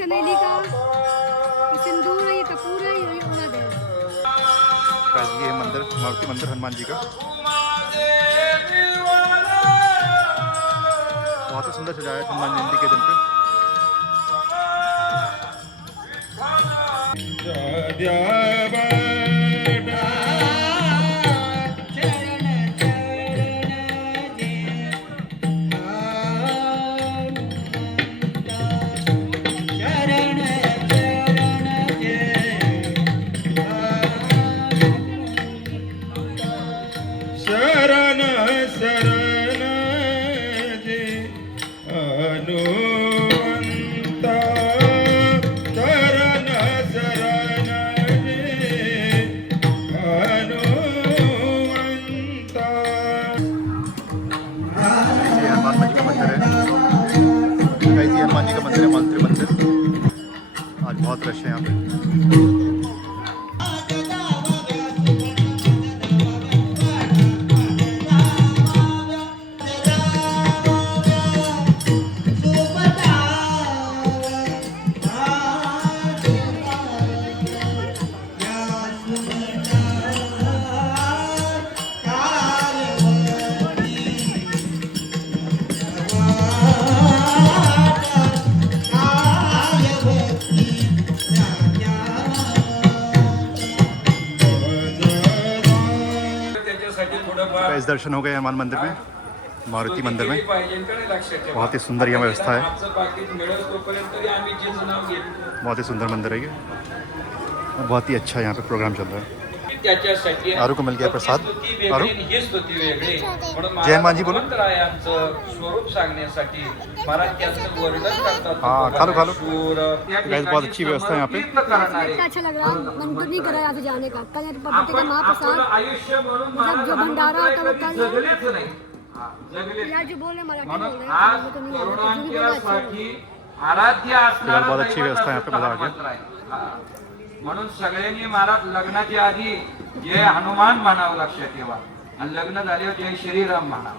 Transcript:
चमेली का, ये सिंदूर है, ये कपूर है, ये उड़द है। ये मंदिर मारुति मंदिर हनुमान जी का बहुत ही सुंदर सजाया है हनुमान जयंती के दिन पे। शरण शरण जे हनुमंता शरण शरण जे हनुमंता। ये हनुमान जी का मंदिर है, हनुमान जी का मंदिर है, मंत्री मंदिर। आज बहुत रश है यहाँ पे। इस दर्शन हो गए हनुमान मंदिर में, मारुति मंदिर में। बहुत ही सुंदर यहाँ व्यवस्था है, बहुत ही सुंदर मंदिर है ये, बहुत ही अच्छा यहाँ पे प्रोग्राम चल रहा है। आरू को मिल गया प्रसाद। आरू जय हनुमान जी बोलो। हाँ खा लो खा लो। बहुत अच्छी व्यवस्था है यहाँ पे। अच्छा लग रहा है, मन तो नहीं कर रहा है जाने का। कल प्रभु का महाप्रसाद जब जो भंडारा होता है वो कल यार जो बोले मराठी बोल रहे हैं, बहुत अच्छी व्यवस्था है यहाँ पे, मजा आ गया। म्हणून सगळ्यांनी महाराज लग्नाच्या आधी जय हनुमान म्हणावं लक्षात ठेवा, आणि लग्न झाल्यावर जय श्रीराम म्हणा।